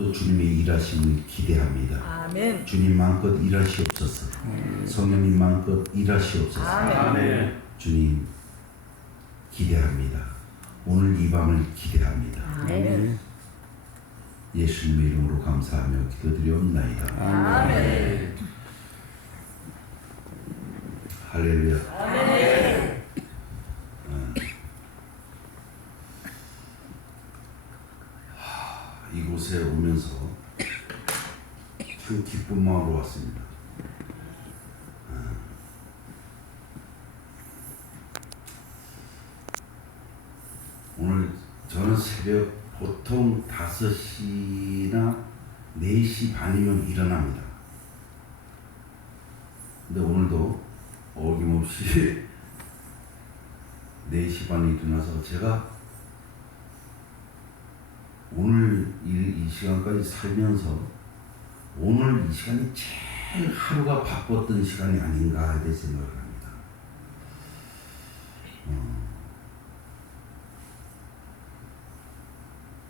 오늘도 주님의 일하심을 기대합니다. 아멘. 주님 마음껏 일하시옵소서. 성령님 마음껏 일하시옵소서. 아멘. 주님 기대합니다. 오늘 이 밤을 기대합니다. 아멘. 예수님의 이름으로 감사하며 기도드리옵나이다. 아멘. 할렐루야. 아멘. 이곳에 오면서 참 기쁜 마음으로 왔습니다. 오늘 저는 새벽 보통 5시나 4시 반이면 일어납니다. 근데 오늘도 어김없이 4시 반에 일어나서 제가 오늘 이 시간까지 살면서 오늘 이 시간이 제일 하루가 바빴던 시간이 아닌가 이렇게 생각을 합니다.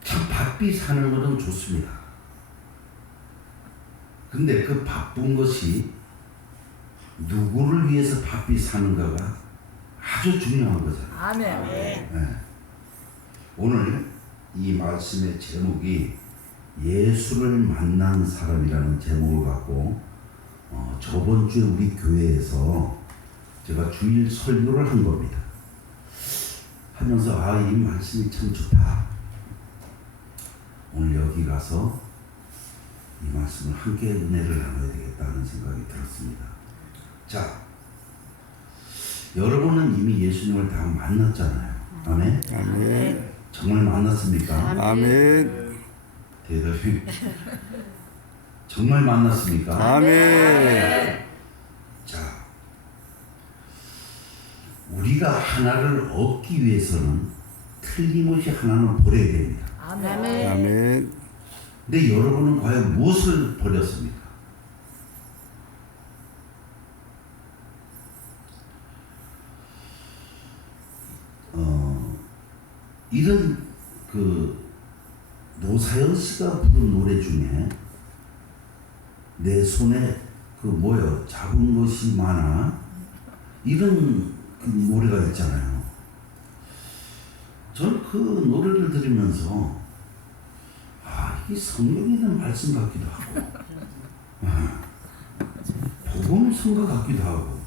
참 바삐 사는 것은 좋습니다. 근데 그 바쁜 것이 누구를 위해서 바삐 사는가가 아주 중요한 거잖아요. 아멘. 네. 오늘 이 말씀의 제목이 예수를 만난 사람이라는 제목을 갖고 저번 주에 우리 교회에서 제가 주일 설교를 한 겁니다. 하면서 이 말씀이 참 좋다. 오늘 여기 가서 이 말씀을 함께 은혜를 나눠야 되겠다는 생각이 들었습니다. 자, 여러분은 이미 예수님을 다 만났잖아요. 아멘? 아멘. 정말 만났습니까? 아멘. 대답이 정말 만났습니까? 아멘. 자, 우리가 하나를 얻기 위해서는 틀림없이 하나는 버려야 됩니다. 아멘. 아멘. 근데 여러분은 과연 무엇을 버렸습니까? 이런 노사연 씨가 부른 노래 중에 내 손에 잡은 것이 많아 이런 노래가 있잖아요. 저는 그 노래를 들으면서 이게 성경에 있는 말씀 같기도 하고 복음 성가 같기도 하고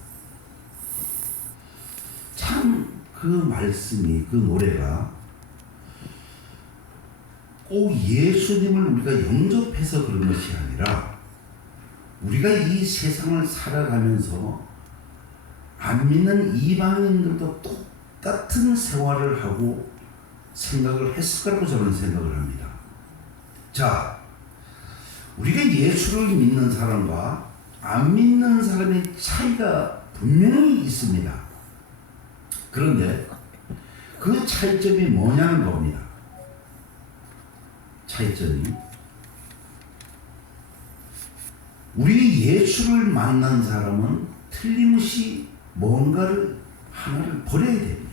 참 그 말씀이 그 노래가 꼭 예수님을 우리가 영접해서 그런 것이 아니라 우리가 이 세상을 살아가면서 안 믿는 이방인들도 똑같은 생활을 하고 생각을 했을 거라고 저는 생각을 합니다. 자, 우리가 예수를 믿는 사람과 안 믿는 사람의 차이가 분명히 있습니다. 그런데 그 차이점이 뭐냐는 겁니다. 차이점이 우리 예수를 만난 사람은 틀림없이 뭔가를 하나를 버려야 됩니다.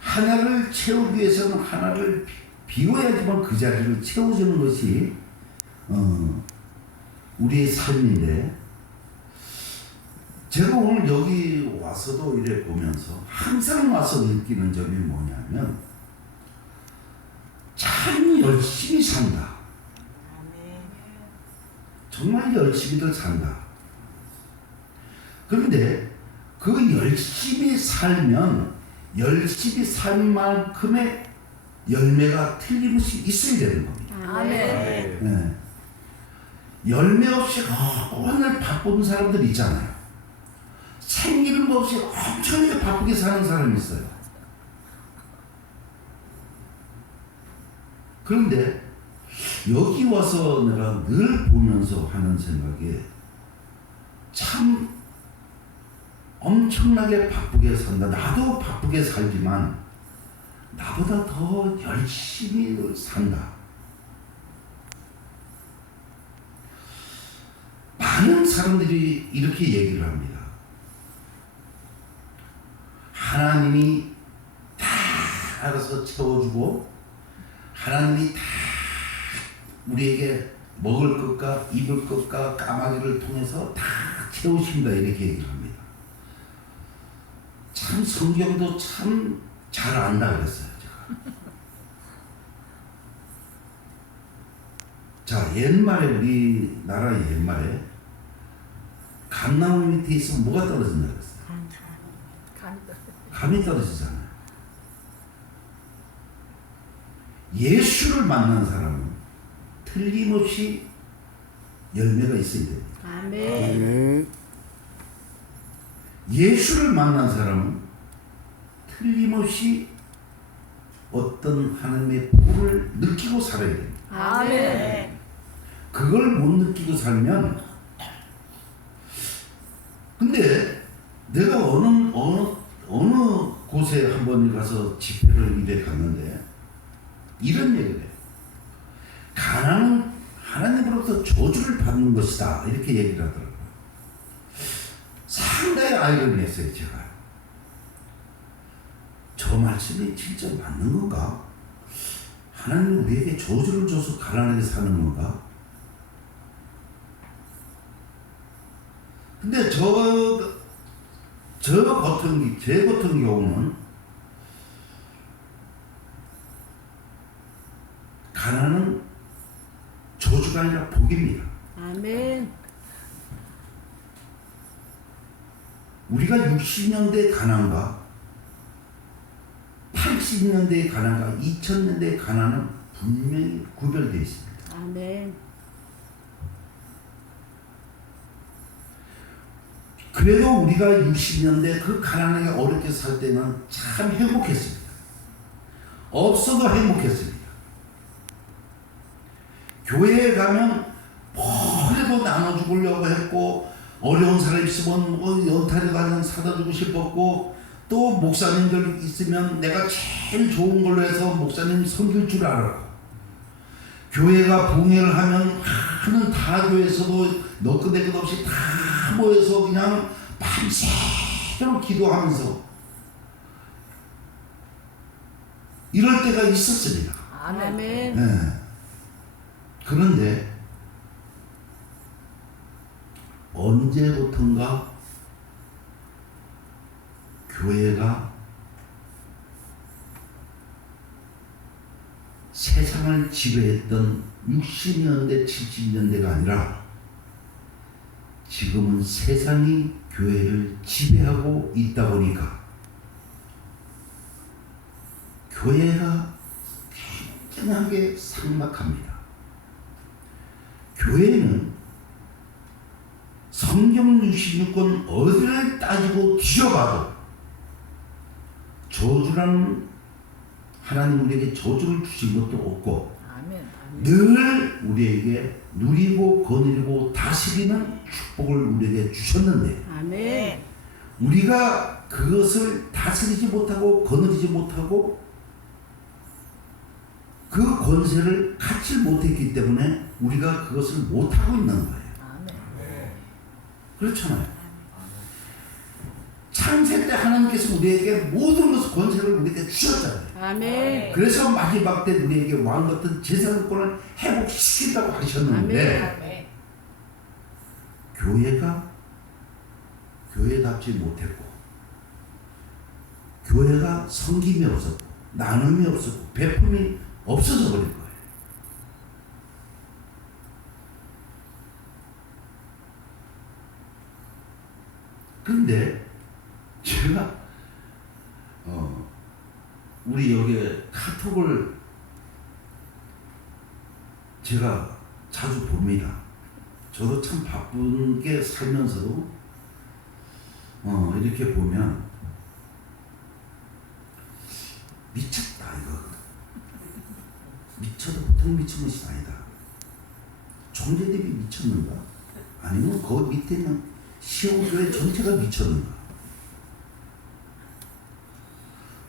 하나를 채우기 위해서는 하나를 비워야지만 그 자리를 채워주는 것이 우리의 삶인데 제가 오늘 여기 와서도 이래 보면서 항상 와서 느끼는 점이 뭐냐면 참 열심히 산다. 정말 열심히들 산다. 그런데 그 열심히 살면 열심히 산 만큼의 열매가 틀림없이 있어야 되는 겁니다. 아멘. 네. 열매 없이 오늘 바쁜 사람들 있잖아요. 생기는 거 없이 엄청나게 바쁘게 사는 사람이 있어요. 그런데 여기 와서 내가 늘 보면서 하는 생각이 참 엄청나게 바쁘게 산다. 나도 바쁘게 살지만 나보다 더 열심히 산다. 많은 사람들이 이렇게 얘기를 합니다. 하나님이 다 알아서 채워주고 하나님이 다 우리에게 먹을 것과 입을 것과 까마귀를 통해서 다 채우신다 이렇게 얘기를 합니다. 참 성경도 참 잘 안다 그랬어요 제가. 자, 옛말에 우리나라 옛말에 감나무 밑에 있으면 뭐가 떨어진다 그랬어요? 감이 떨어지잖아요. 예수를 만난 사람은 틀림없이 열매가 있어야 됩니다. 아멘. 예수를 만난 사람은 틀림없이 어떤 하나님의 복을 느끼고 살아야 됩니다. 아멘. 그걸 못 느끼고 살면, 근데 내가 어느 곳에 한번 가서 집회를 이래 갔는데 이런 얘기를 해요. 가난은 하나님으로부터 저주를 받는 것이다 이렇게 얘기를 하더라고요. 상당히 아이러니했어요 제가. 저 말씀이 진짜 맞는 건가? 하나님은 우리에게 저주를 줘서 가난하게 사는 건가? 근데 제 같은 경우는 가난은 저주가 아니라 복입니다. 아멘. 우리가 60년대 가난과 80년대의 가난과 2000년대의 가난은 분명히 구별되어 있습니다. 아멘. 그래도 우리가 60년대 그 가난하게 어렵게 살 때는 참 행복했습니다. 없어도 행복했습니다. 교회에 가면 뭐라도 나눠주려고 했고, 어려운 사람 있으면 뭐 연탄에 가서 사다 주고 싶었고, 또 목사님들 있으면 내가 제일 좋은 걸로 해서 목사님 섬길 줄 알았고, 교회가 봉회를 하면 하는 다 교회에서도 너끝 내끝 없이 다 모여서 그냥 밤새도록 기도하면서 이럴 때가 있었습니다. 아멘. 네. 그런데 언제부턴가 교회가 세상을 지배했던 60년대, 70년대가 아니라 지금은 세상이 교회를 지배하고 있다 보니까 교회가 굉장하게 삭막합니다. 교회는 성경 66권 어디를 따지고 뒤져봐도 저주라는 하나님 우리에게 저주를 주신 것도 없고, 아멘. 늘 우리에게 누리고 거느리고 다스리는 축복을 우리에게 주셨는데, 아멘. 우리가 그것을 다스리지 못하고 거느리지 못하고 그 권세를 갖지 못했기 때문에 우리가 그것을 못하고 있는 거예요. 아멘. 그렇잖아요. 창세 때 하나님께서 우리에게 모든 것을 권세를 우리에게 주셨잖아요. 아멘. 그래서 마지막 때 우리에게 왕 같은 제사장권을 회복시킨다고 하셨는데, 아멘. 교회가 교회답지 못했고, 교회가 섬김이 없었고, 나눔이 없었고, 베품이 없어져 버린 거예요. 그런데 제가 우리 여기에 카톡을 제가 자주 봅니다. 저도 참 바쁜 게 살면서도 이렇게 보면 미쳤다 이거. 미쳐도 보통 미친 것이 아니다. 존재들이 미쳤는가? 아니면 그 밑에 있는 시온교회 전체가 미쳤는가?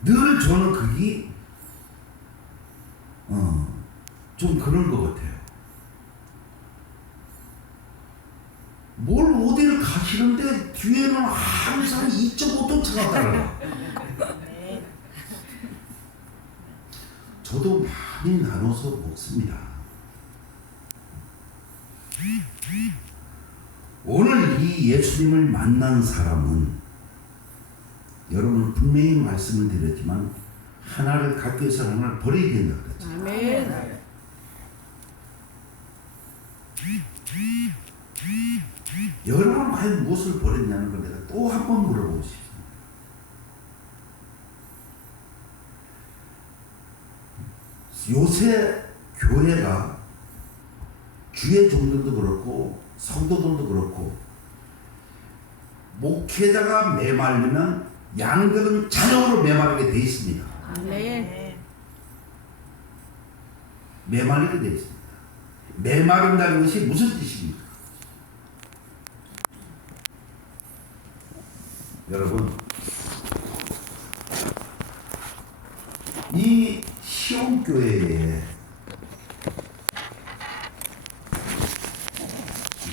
늘 저는 그게 좀 그런 것 같아요. 뭘 어디를 가시는데 뒤에는 항상 2.5톤 차가 따라가. 저도 많이 나눠서 먹습니다. 오늘 이 예수님을 만난 사람은 여러분 분명히 말씀을 드렸지만 하나를 갖기 위해서 하나를 버려야 된다 그랬죠. 아멘. 여러분 과연 무엇을 버렸냐는 걸 내가 또 한 번 물어보고 싶습니다. 요새 교회가 주의 종들도 그렇고 성도들도 그렇고 목회자가 메말리면 양들은 자동으로 메마르게 돼 있습니다. 아멘. 메말리게 돼 있습니다. 메마른다는 것이 무슨 뜻입니까? 여러분, 이 시온교회에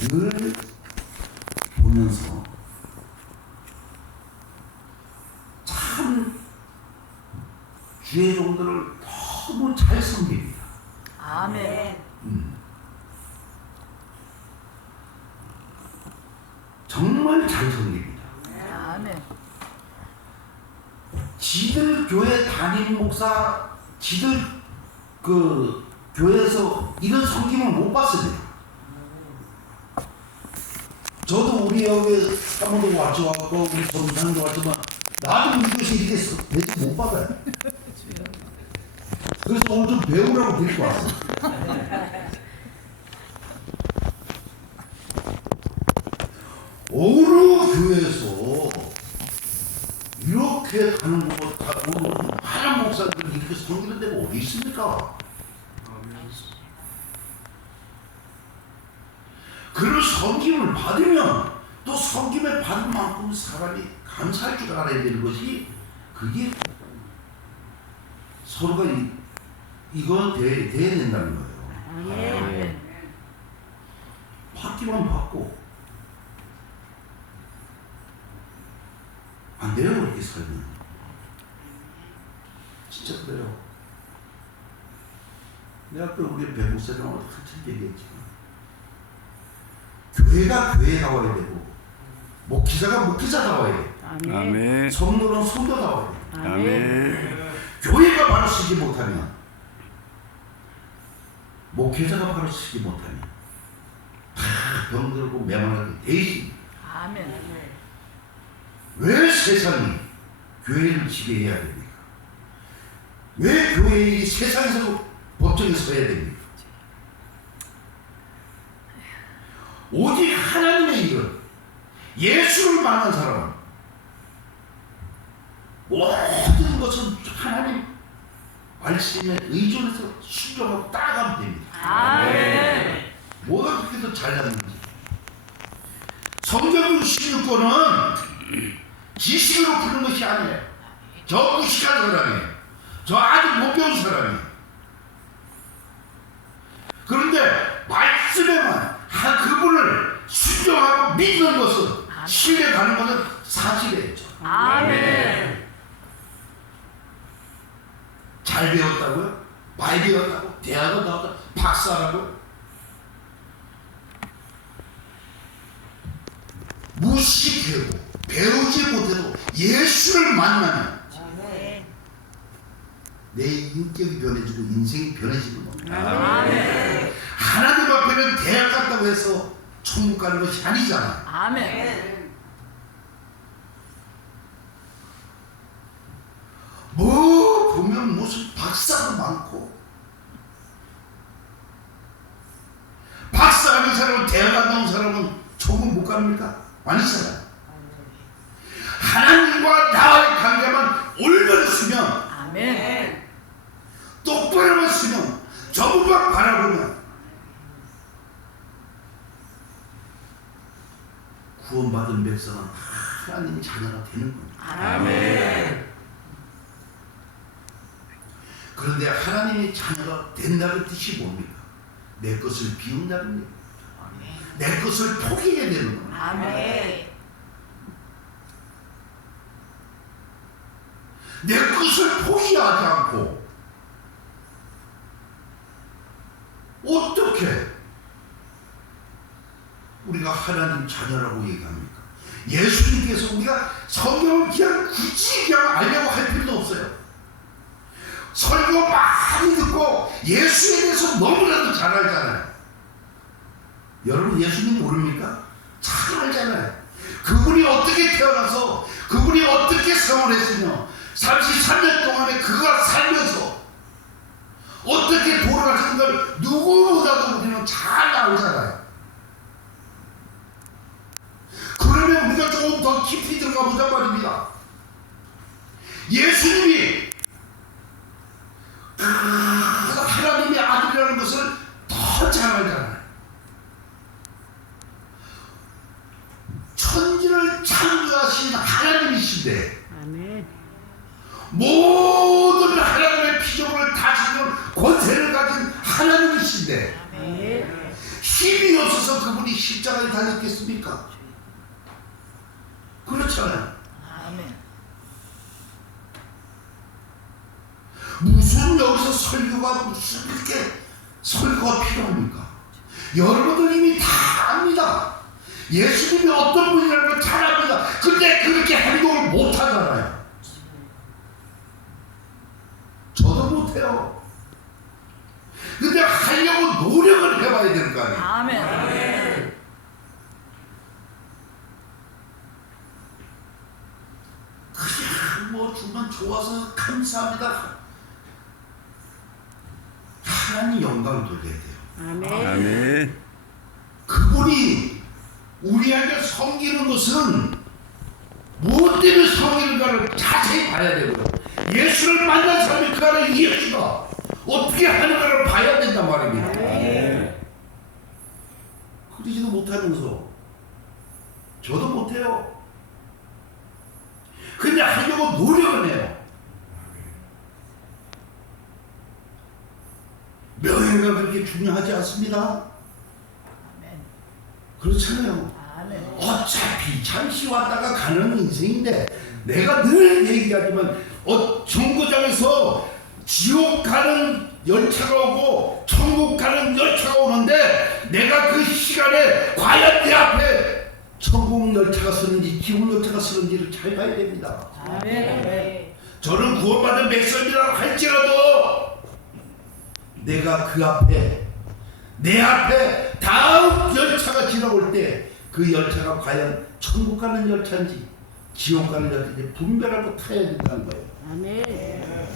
늘 보면서 참 주의 종들을 너무 잘 섬깁니다. 아멘. 정말 잘 섬깁니다. 아멘. 지들 교회 담임 목사, 지들 그 교회에서 이런 섬김을 못 봤습니다. 저도 우리 여기 사모도 왔고 우리 전사님도 왔지만 나도 이것이 이렇게 되지 못 받아요. 그래서 오늘 좀 배우라고 데리고 왔어요. 어느 교회에서 이렇게 하는 거 하나님 목사들이 이렇게 섬기는 데가 어디 있습니까? 그런 섬김을 받으면 또 섬김을 받은 만큼 사람이 감사할 줄 알아야 되는 것이 그게 서로가 이건 돼야 된다는 거예요. 아멘. 받기만 받고 안 돼요 그렇게 살면. 진짜 그래요. 내가 또 우리 배목사님하고 한참 얘기했지만 교회가 교회다워야 되고 목회자가 목회자다워야 돼. 아멘. 성도는 성도다워야 돼. 아멘. 교회가 바로 쓰지 못하면 목회자가 바로 쓰지 못하면 다 병들고 메마르게 돼 있습니다. 아멘. 왜 세상이 교회를 지배해야 됩니까? 왜 교회이 세상에서 법정에 서야 됩니까? 오직 하나님의 일은 예수를 만난 사람은 모든 것은 하나님 말씀에 의존해서 순종하고 따라가면 됩니다. 아멘. 뭐가 그렇게 더 잘났는지. 성경 16권은 지식으로 푸는 것이 아니에요. 저 무식한 사람이에요. 저 아직 못 배운 사람이에요. 그런데 말씀에만 그분을 순종하고 믿는 것은 신뢰가는 것은 사실이에요. 아멘. 잘 배웠다고요? 많이 배웠다고? 대학을 나왔다? 박사라고? 무식하고 배우지 못해도 예수를 만나면 내 인격이 변해지고 인생이 변해지는 겁니다. 아멘. 하나님 앞에는 대학 갔다고 해서 천국 가는 것이 아니잖아요. 아멘. 뭐 보면 무슨 박사도 많고 박사 하는 사람은 대학 안 나온 사람은 천국 못 갑니까? 아니잖아요. 하나님과 나와의 관계만 올바로 쓰면 아멘. 똑바로만 쓰면 저분만 바라보면 구원받은 백성은 하나님 자녀가 되는 겁니다. 아멘. 그런데 하나님의 자녀가 된다는 뜻이 뭡니까? 내 것을 비운다는 얘기입니다. 내 것을 포기해야 되는 겁니다. 아멘. 내 것을 포기하지 않고 어떻게 우리가 하나님 자녀라고 얘기합니까? 예수님께서 우리가 성경을 그냥 굳이 그냥 알려고 할 필요도 없어요. 설교 많이 듣고 예수에 대해서 너무나도 잘 알잖아요. 여러분 예수님 모릅니까? 잘 알잖아요. 그분이 어떻게 태어나서 그분이 어떻게 생활했으며 33년 동안에 그가 살면서 어떻게 돌아가신 걸 누구보다도 우리는 잘 알잖아요. 그러면 우리가 조금 더 깊이 들어가 보자 말입니다. 예수님이 하나님의 아들이라는 것을 더 잘 알잖아요. 천지를 창조하신 하나님이신데 아멘. 모든 하나님의 피조물을 다스리는 권세를 가진 하나님이신데 아멘. 힘이 없어서 그분이 십자가에 달렸겠습니까? 그렇잖아요. 아멘. 무슨 여기서 설교가 무슨 이렇게 설교가 필요합니까? 여러분들 이미 다 압니다. 예수님이 어떤 분이라는 걸 잘 압니다. 근데 그렇게 행동을 못 하잖아요. 저도 못해요. 근데 하려고 노력을 해봐야 되는 거 아니에요? 아멘. 아멘. 그냥 뭐 주면 좋아서 감사합니다. 하나님 영광을 돌려야 돼요. 아멘. 아멘. 그분이 우리에게 섬기는 것은 무엇 때문에 섬기는가를 자세히 봐야 되고요. 예수를 만난 사람이 그 안에 예수가 어떻게 하는가를 봐야 된단 말입니다. 그러지도 못하면서 저도 못해요. 근데 하려고 노력은 해요. 명예가 그렇게 중요하지 않습니다. 그렇잖아요. 아멘. 어차피 잠시 왔다가 가는 인생인데 내가 늘 얘기하지만 정거장에서 지옥 가는 열차가 오고 천국 가는 열차가 오는데 내가 그 시간에 과연 내 앞에 천국 열차가 서는지 지옥 열차가 서는지를 잘 봐야 됩니다. 아멘. 저는 구원받은 백성이라 할지라도 내가 그 앞에 내 앞에 다음 열차가 지나올 때 그 열차가 과연 천국 가는 열차인지 지옥 가는 열차인지 분별하고 타야 된다는 거예요. 아멘.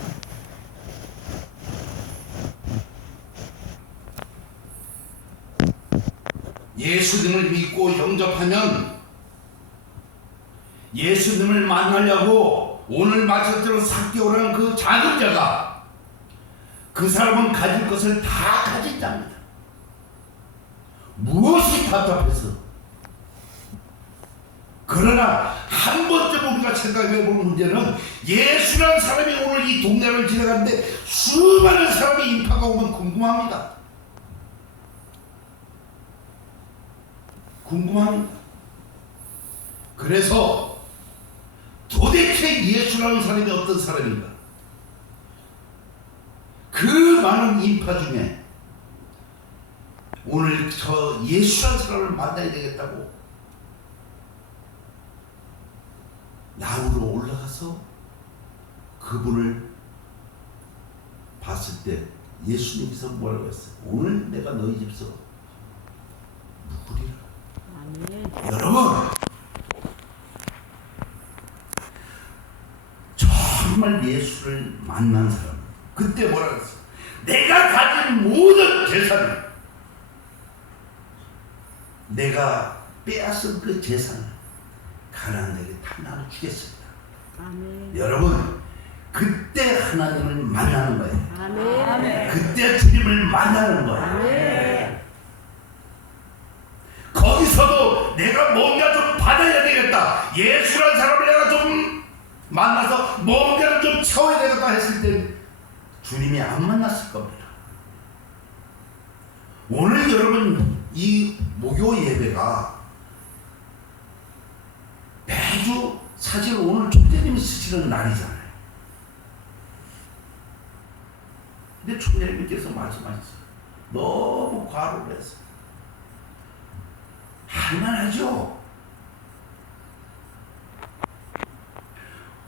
예수님을 믿고 영접하면 예수님을 만나려고 오늘 말씀드린 삭개오라는 그 작은 자가 그 사람은 가질 것을 다 가진답니다. 무엇이 답답해서 그러나 한 번쯤 우리가 생각해 볼 문제는 예수란 사람이 오늘 이 동네를 지나가는데 수많은 사람이 인파가 오면 궁금합니다. 궁금합니다. 그래서 도대체 예수라는 사람이 어떤 사람인가? 그 많은 인파 중에 오늘 저 예수라는 사람을 만나야 되겠다고 나무로 올라가서 그분을 봤을 때 예수님께서 뭐라고 했어요? 오늘 내가 너희 집에서 누구리라? 아멘. 여러분 정말 예수를 만난 사람 그때 뭐라고 했어요? 내가 가진 모든 재산을 내가 빼앗은 그 재산을 가난하게 다 나눠주겠습니다. 아멘. 여러분 그때 하나님을 만나는 거예요. 아멘. 그때 주님을 만나는 거예요. 아멘. 거기서도 내가 뭔가 좀 받아야 되겠다. 예수라는 사람을 내가 좀 만나서 뭔가를 좀 채워야 되겠다 했을 때 주님이 안 만났을 겁니다. 오늘 여러분 이 목요 예배가 매주 사실 오늘 총재님이 쓰시는 날이잖아요. 근데 총재님께서 말씀하셨어요. 너무 과로를 해서 할만하죠.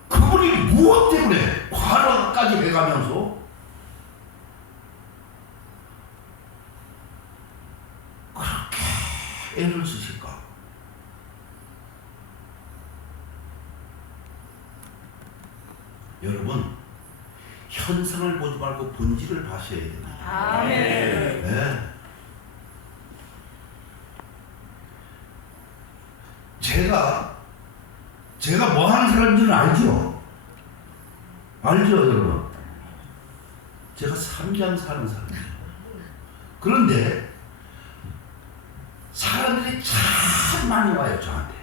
그분이 무엇 때문에 과로까지 해가면서 그렇게 애를 쓰실까? 여러분, 현상을 보지 말고 본질을 봐셔야 됩니다. 아멘. 네. 제가 뭐 하는 사람인지는 알죠? 알죠, 여러분? 제가 삼장 사는 사람이에요. 그런데 사람들이 참 많이 와요, 저한테.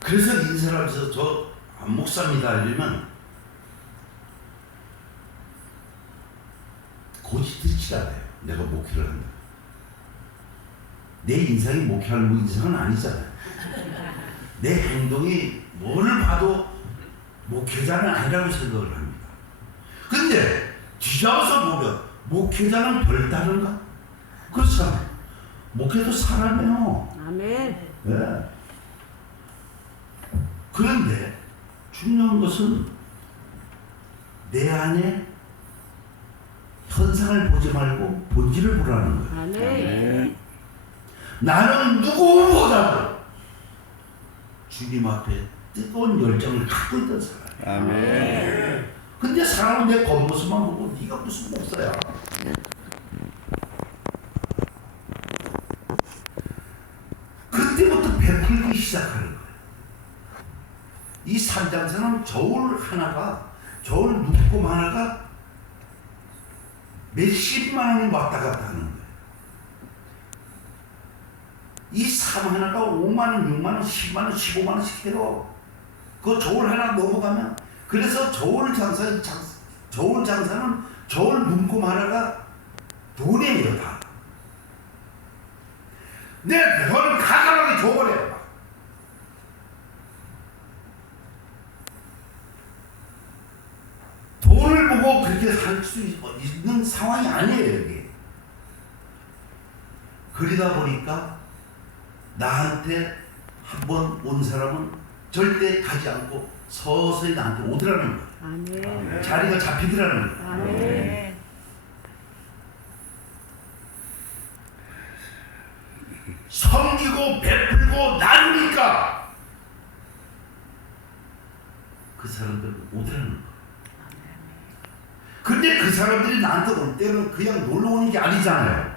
그래서 인사를 하면서 저 목사입니다 이러면 고지 듣지 않아요. 내가 목회를 한다. 내 인상이 목회하는 인상은 아니잖아요. 내 행동이 뭐를 봐도 목회자는 아니라고 생각을 합니다. 근데 뒤져서 보면 목회자는 별다른가? 그렇잖아요. 목회도 사람이에요. 아멘. 네. 그런데 중요한 것은 내 안에 현상을 보지 말고 본질을 보라는 거예요. 아멘. 나는 누구보다도 주님 앞에 뜨거운 열정을 갖고 있던 사람이에요. 아멘. 근데 사람은 내 겉모습만 보고 네가 무슨 목사야. 그때부터 베풀기 시작하는 거예요. 이 산장사는 저울 눈곱 하나가 몇십만 원이 왔다 갔다 하는 거예요. 이 삶 하나가 5만 원, 6만 원, 10만 원, 15만 원씩 해요. 그 저울 하나 넘어가면, 그래서 저울 장사는 저울 눈곱 하나가 돈이에요, 다. 그거를 가감하게 줘버려요. 돈을 보고 그렇게 살 수 있는 상황이 아니에요, 여기. 그러다 보니까 나한테 한번 온 사람은 절대 가지 않고 서서히 나한테 오더라는 거예요. 아멘. 자리가 잡히더라는 거예요. 아멘. 섬기고 베풀고 나누니까 그 사람들 오더라는 거예요. 근데 그 사람들이 나한테 올 때는 그냥 놀러 오는 게 아니잖아요.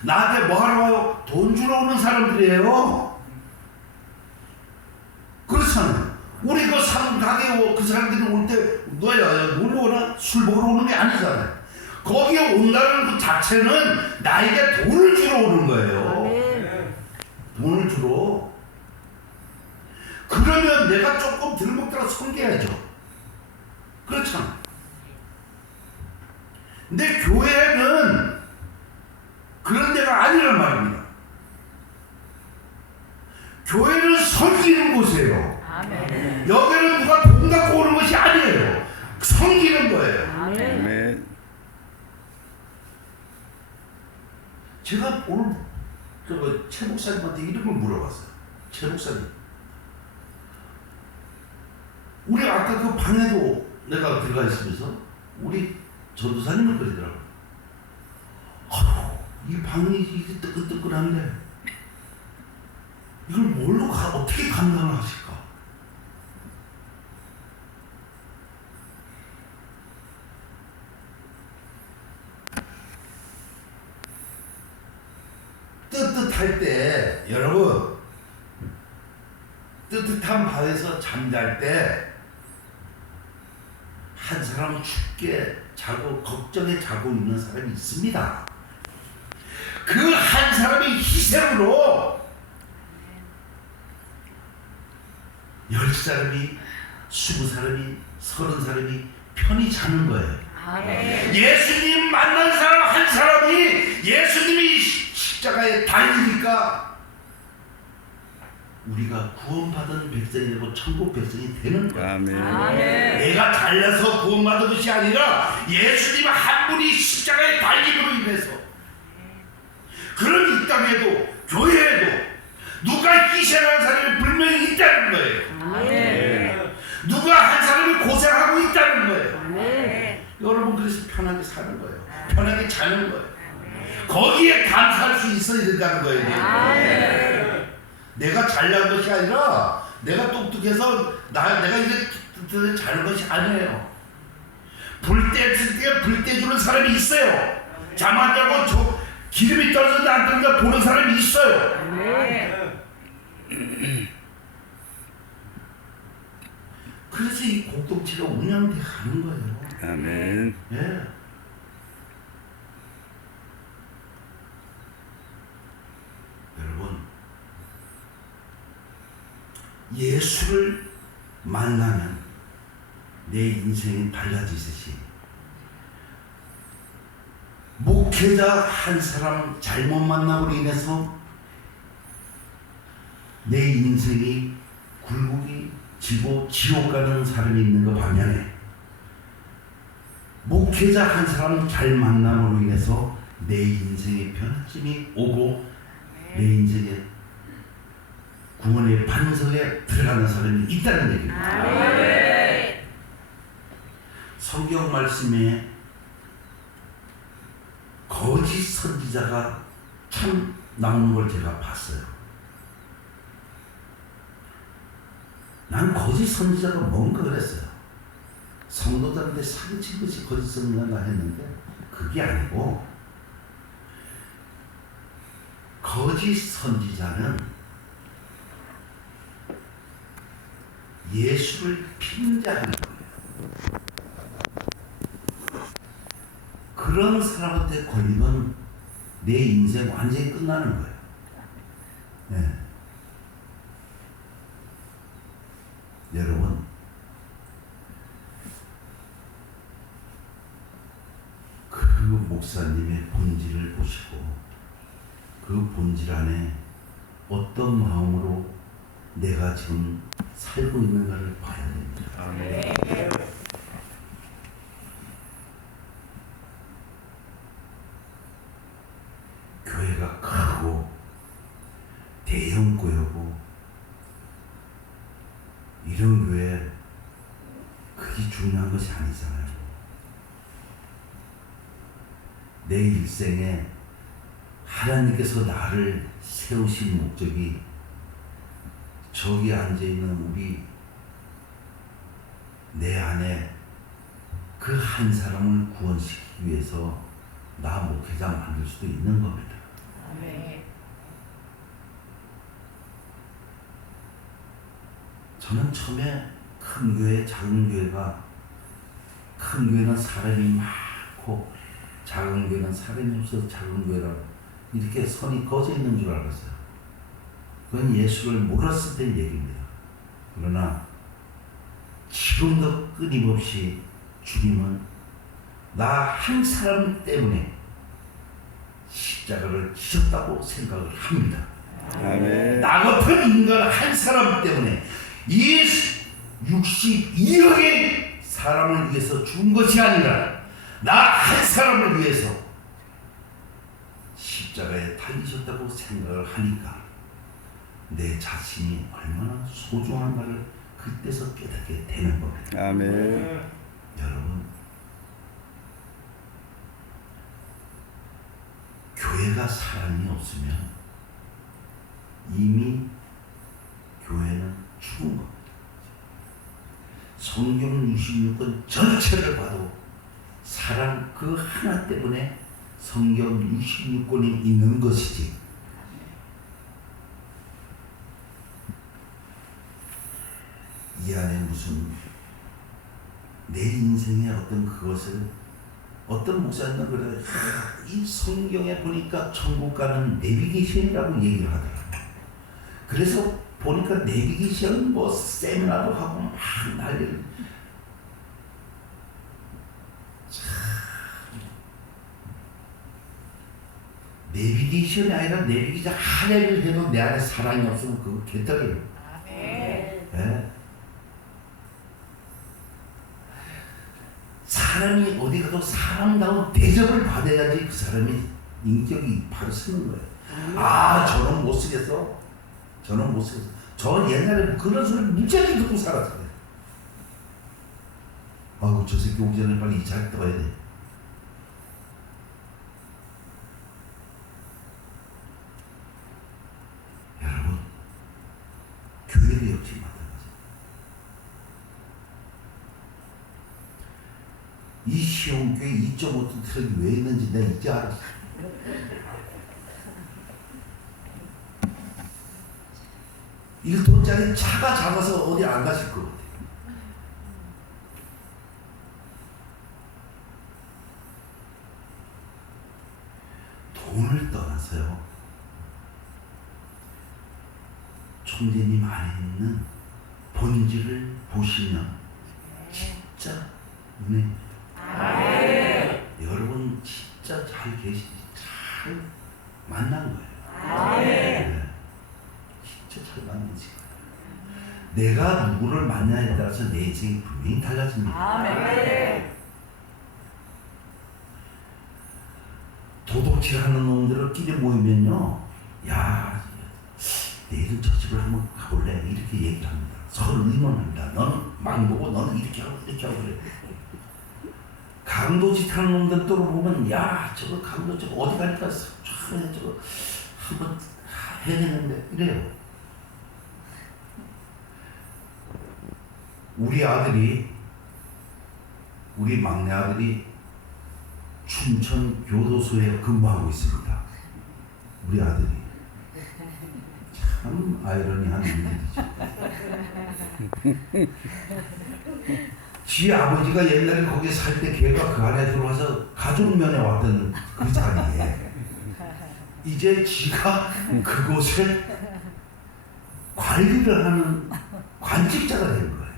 나한테 뭐 하러 와요? 돈 주러 오는 사람들이에요. 그렇잖아요. 우리 그 가게에 그 사람들이 올 때 뭐야, 놀러 오나? 술 먹으러 오는 게 아니잖아요. 거기에 온다는 그 자체는 나에게 돈을 주러 오는 거예요. 아멘. 돈을 주러. 그러면 내가 조금 들먹더라 섬겨야죠. 그렇잖아. 근데 교회는 그런 데가 아니란 말입니다. 교회는 섬기는 곳이에요. 아멘. 여기는 누가 돈 갖고 오는 것이 아니에요. 섬기는 거예요. 아멘. 아멘. 제가 오늘 최 목사님한테 이름을 물어봤어요. 최 목사님, 우리 아까 그 방에도 내가 들어가 있으면서 우리 전도사님을 그러더라고요. 이 방이 이게 뜨끈뜨끈한데 이걸 뭘로 어떻게 감당을 하실까? 뜨뜻할 때, 여러분, 뜨뜻한 방에서 잠잘 때 한 사람은 춥게 자고 걱정에 자고 있는 사람이 있습니다. 그 한 사람의 희생으로 10사람이, 20사람이, 30사람이 편히 자는 거예요. 아멘. 예수님 만난 사람 한 사람이 예수님이 십자가에 달리니까 우리가 구원받은 백성이 되고 천국 백성이 되는 거예요. 아멘. 아멘. 내가 달려서 구원받은 것이 아니라 예수님 한 분이 십자가에 달림으로 인해서 사는 거예요. 편하게 자는 거예요. 거기에 감사할 수 있어야 된다는 거예요. 내가 잘난 것이 아니라 내가 똑똑해서 내가 이게 자는 것이 아니에요. 불 뗐을 때 불 떼주는 사람이 있어요. 잠 안 자고 기름이 떨어졌는데 안 떨어져 보는 사람이 있어요. 그래서 이 공동체가 운영돼 가는 거예요. 아멘. 예. 여러분, 예수를 만나면 내 인생이 달라지듯이 목회자 한 사람 잘못 만남으로 인해서 내 인생이 굴곡이 지고 지옥 가는 사람이 있는 것 반면에 목회자 한 사람 잘 만남으로 인해서 내 인생에 변화점이 오고 내 인생에 구원의 반석에 들어가는 사람이 있다는 얘기입니다. 성경 말씀에 거짓 선지자가 참 나오는 걸 제가 봤어요. 난 거짓 선지자가 뭔가 그랬어요. 성도들한테 사기친 것이 거짓 선지자가 했는데 그게 아니고 거짓 선지자는 예수를 빙자하는 거예요. 그런 사람한테 걸리면 내 인생 완전히 끝나는 거예요. 네. 여러분, 그 목사님의 본질을 보시고 그 본질 안에 어떤 마음으로 내가 지금 살고 있는가를 봐야 됩니다. 아멘. 교회가 크고 대형 교회고 이런 교회 그게 중요한 것이 아니잖아요. 내 일생에 하나님께서 나를 세우신 목적이 저기 앉아있는 우리 내 안에 그 한 사람을 구원시키기 위해서 나 목회자 만들 수도 있는 겁니다. 아멘. 저는 처음에 큰 교회, 작은 교회가 큰 교회는 사람이 많고 작은 교회는 사람이 없어서 작은 교회라고 이렇게 선이 꺼져 있는 줄 알았어요. 그건 예수를 몰랐을 때 얘기입니다. 그러나 지금도 끊임없이 주님은 나 한 사람 때문에 십자가를 지셨다고 생각을 합니다. 아멘. 나 같은 인간 한 사람 때문에 이 62억의 사람을 위해서 죽은 것이 아니라 나 한 사람을 위해서 십자가에 달리셨다고 생각을 하니까 내 자신이 얼마나 소중한가를 그때서 깨닫게 되는 겁니다. 아멘. 여러분, 교회가 사람이 없으면 이미 교회는 죽은 겁니다. 성경 66권 전체를 봐도 사람 그 하나 때문에 성경 66권이 있는 것이지 이 안에 무슨 내 인생의 어떤 그것을 어떤 목사님은 그래요. 이 성경에 보니까 천국 가는 내비게이션이라고 얘기를 하더라고요. 그래서 보니까 내비게이션 뭐 세미나도 하고 막 난리를. 내비게이션이 아니라 내비게이션 하나를 해도 내 안에 사랑이 없으면 그거 개떡이에요. 아멘. 네? 사람이 어디 가도 사람다운 대접을 받아야지 그 사람이 인격이 바로 서는 거예요. 아, 저는 못 쓰겠어. 저는 못 쓰겠어. 저 옛날에 그런 소리 무지하게 듣고 살았어요. 아우, 저 새끼 오기 전에 빨리 이 잘 떠야 돼. 역시 마찬가지. 이 시험교회 2.5톤 트럭이 왜 있는지 내가 이제 알았어. 일 톤짜리 차가 작아서 어디 안 가실 것 같아요. 돈을 떠나서요. 총재님 안에 있는 본질을 보시면 진짜 은혜. 여러분 진짜 잘 계시지, 잘 만난 거예요. 네. 진짜 잘 만나지. 내가 누구를 만나냐에 따라서 내 인생이 분명히 달라집니다. 도둑질하는 놈들을 끼리 모이면요, 야, 내일은 저 집을 한번 가볼래? 이렇게 얘기를 합니다. 서로 의논합니다. 너는 망보고 너는 이렇게 하고 그래. 강도짓 하는 놈들 또 보면, 야, 저거 강도 저거 어디 갈까? 촤, 저거 한번 해야 되는데 이래요. 우리 막내 아들이 춘천 교도소에 근무하고 있습니다. 우리 아들이 참 아이러니한 일이죠. 지 아버지가 옛날에 거기 살 때 걔가 그 안에 들어와서 가족면회 왔던 그 자리에 이제 지가 그곳에 관리를 하는 관직자가 된 거예요.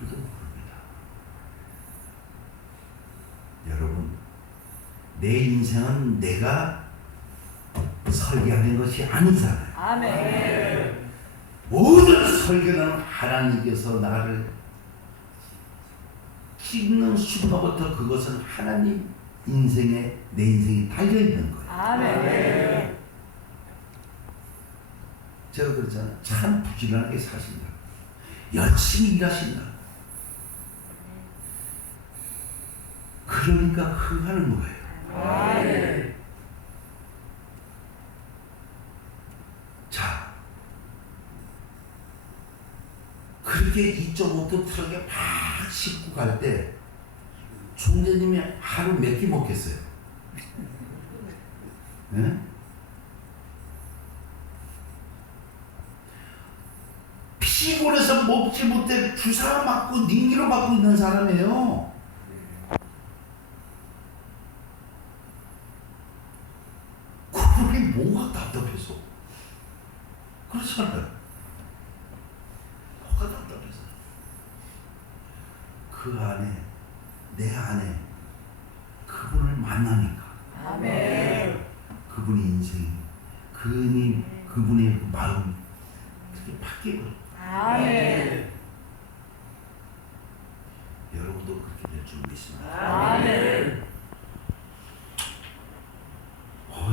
아무도 모릅니다. 여러분, 내 인생은 내가 설계하는 것이 아니잖아요. 모든 설계는 하나님께서 나를 찍는 순간부터 그것은 하나님 인생에 내 인생이 달려있는 거예요. 제가 그랬잖아요. 참 부지런하게 사신다. 열심히 일하신다. 그러니까 흥하는 거예요. 자, 그렇게 2.5톤 트럭에 막 싣고 갈 때 총재님이 하루 몇 끼 먹겠어요? 네? 피곤해서 먹지 못해 주사 맞고 닝기로 맞고 있는 사람이에요. 그게 뭐가 답답해서? 그렇잖아요. 뭐가 답답해서? 그 안에, 내 안에 그분을 만나니까. 그분의 인생, 그분의 그 마음이 그렇게 바뀌고. 여러분도 그렇게 될 줄 믿습니다.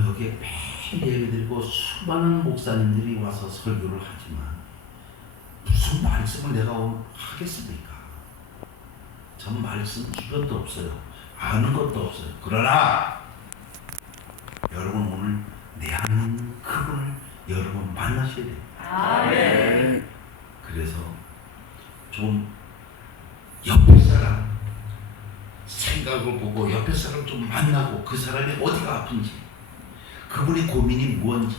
여기에 매일 예배드리고 수많은 목사님들이 와서 설교를 하지만 무슨 말씀을 내가 오늘 하겠습니까? 전 말씀 주변도 없어요. 아는 것도 없어요. 그러나 여러분 오늘 내 아는 그분을 여러분 만나셔야 돼요. 그래서 좀 옆에 사람 생각을 보고 옆에 사람 좀 만나고 그 사람이 어디가 아픈지 그분의 고민이 무엇인지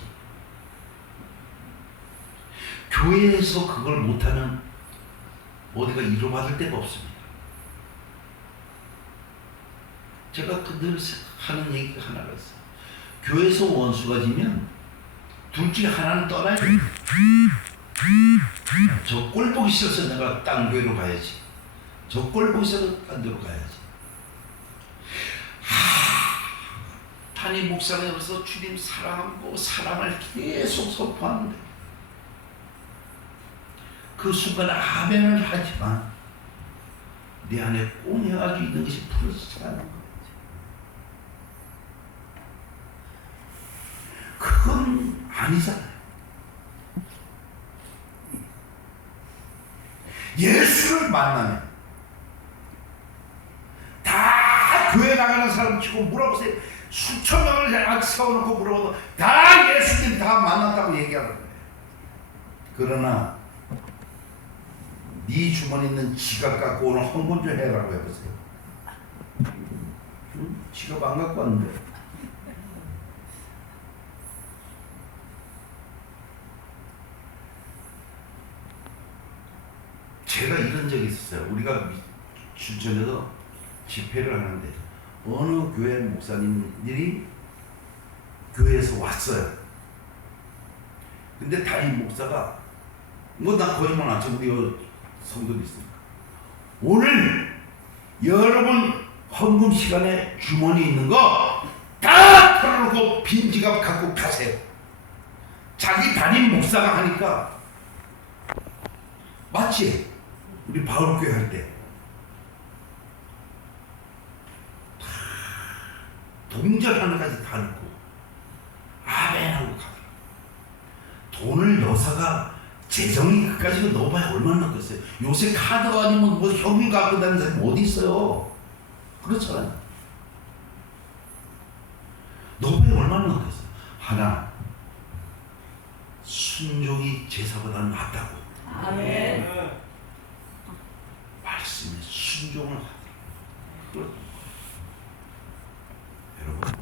교회에서 그걸 못하면 어디가 위로받을 데가 없습니다. 제가 늘 하는 얘기가 하나가 있어요. 교회에서 원수가 지면 둘 중에 하나는 떠나야 됩니다. 저 꼴 보기 싫어서 내가 딴 교회로 가야지. 저 꼴 보기 싫어서 딴 데로 가야지. 담임 목사님으로서 주님 사랑하고 사랑을 계속 선포하는데 그 순간 아멘을 하지만 내 안에 꽁해가지고 있는 것이 풀어지지 않는 거예요. 그건 아니잖아요. 예수를 만나면 다 교회 나가는 사람 치고 물어보세요. 수천 명을 세워놓고 물어봐도 다 예수님 다 만났다고 얘기하는 거예요. 그러나 네 주머니 있는 지갑 갖고 오늘 헌금 좀 해라고 해보세요. 지갑 안 갖고 왔는데. 제가 이런 적이 있었어요. 우리가 춘천에서 집회를 하는데 어느 교회 목사님들이 교회에서 왔어요. 근데 담임 목사가 뭐 나 거짓말 안 쳐. 우리 성도도 있으니까 오늘 여러분 헌금 시간에 주머니 있는 거 다 털어놓고 빈 지갑 갖고 가세요. 자기 담임 목사가 하니까 마치 우리 바울교회 할 때 동전 하나까지 다 넣고 아멘 하고 가더라. 돈을 여사가 재정이 그까지는 넣어봐야 얼마나 넣겠어요. 요새 카드 아니면 뭐 현금 갖고 다니는 사람이 어디 있어요. 그렇잖아요. 넣어봐야 얼마나 넣겠어요. 하나, 순종이 제사보다는 낫다고. 아멘. 말씀에 순종을 하더라. 여러분,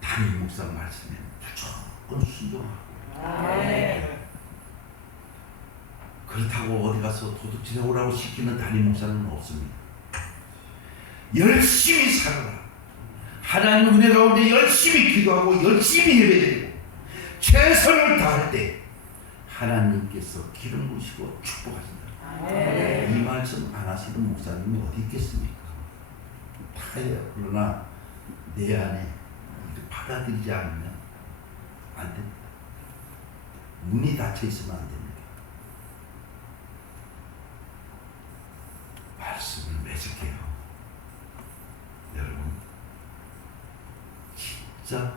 담임 목사 말씀에 무조건 순종하고. 아멘. 그렇다고 어디 가서 도둑질해 오라고 시키는 담임 목사는 없습니다. 열심히 살아라. 하나님 은혜 가운데 열심히 기도하고 열심히 예배드리고 최선을 다할 때 하나님께서 기름 부으시고 축복하신다. 아멘. 이 말씀 안 하시는 목사님이 어디 있겠습니까? 다 해요. 그러나 내 안에 받아들이지 않으면 안 됩니다. 문이 닫혀 있으면 안 됩니다. 말씀을 맺을게요. 여러분, 진짜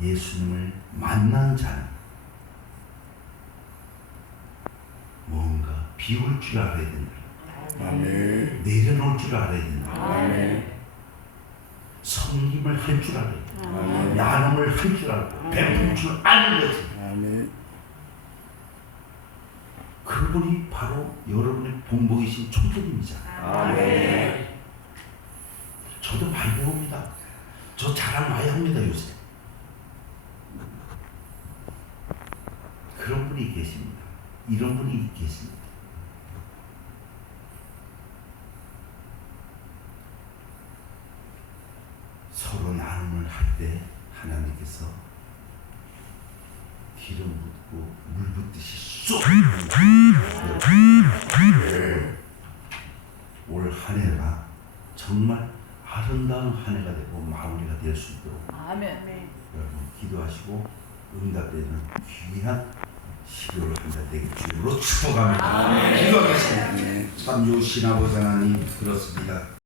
예수님을 만난 자는 뭔가 비울 줄 알아야 된다. 아멘. 내려놓을 줄 알아야 된다. 아멘. 섬김을 할 줄 알아야 된다. 아멘. 나눔을 할 줄 알고 베풀 줄 아는 거지. 아멘. 그분이 바로 여러분의 본보이신 총재님이잖아요. 아멘. 저도 많이 배웁니다. 저 자랑 많이 합니다 요새. 그런 분이 계십니다. 이런 분이 계십니다. 서로 나눔을 할 때 하나님께서 기름 붓고 물 붓듯이 쏙 올 한 해가 정말 아름다운 한 해가 되고 마무리가 될 수 있도록 아멘. 여러분 기도하시고 응답되는 귀한 12월 한 달 되길 주님으로 축복합니다. 기도하겠습니다. 참 좋으신 아버지 하나님 그렇습니다.